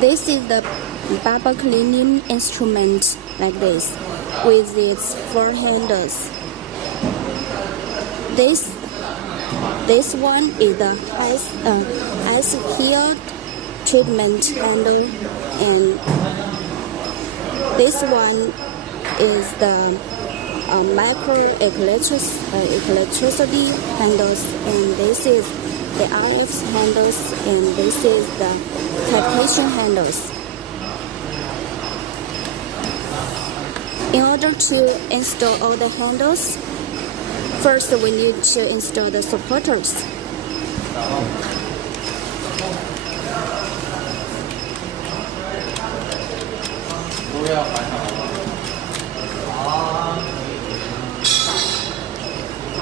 This is the barber cleaning instrument like this, with its 4 handles. This one is the ice healed treatment handle, and this one is the micro electricity handles, and this is the RF handles, and this is the cavitation handles. In order to install all the handles, first we need to install the supporters.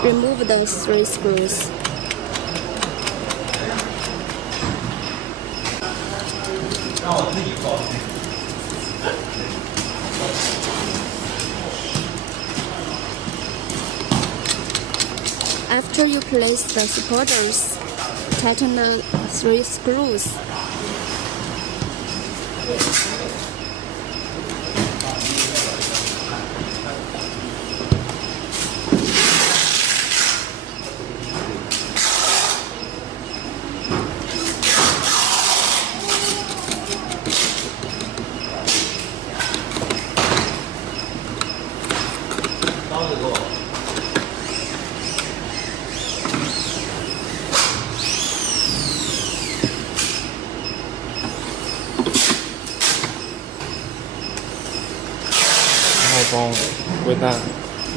Remove the 3 screws. After you place the supporters, tighten the 3 screws.装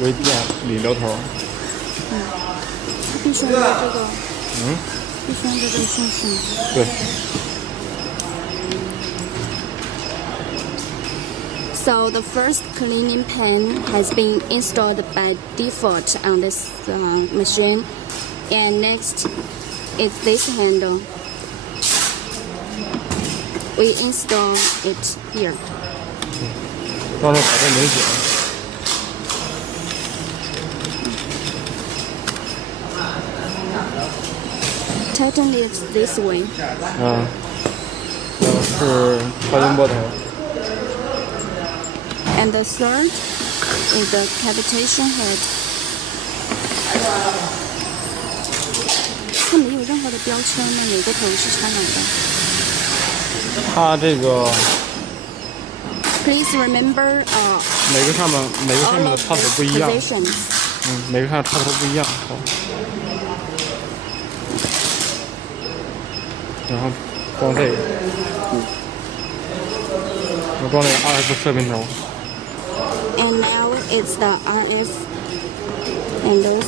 微电理流头。它必须用的这个。必须用的这个顺序吗？对。So the first cleaning pan has been installed by default on this machine, and next is this handle. We install it here. 到时候把这拧紧。Tighten it this way. 是超音波头。And the third is the cavitation head. 它没有任何的标签呢，哪个头是插哪的？它这个。Please remember, 每个上面的插头不一样。每个上面插头不一样。然后装这个。我装这个RF 射频头。And now it's the RF handles.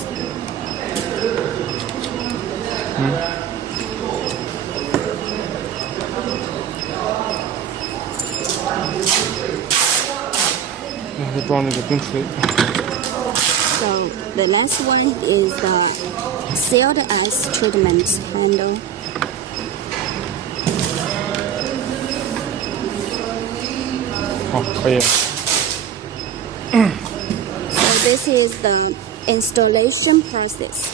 再装那个冰锤。So the last one is the sealed ice treatment handle. 好，可以。So this is the installation process.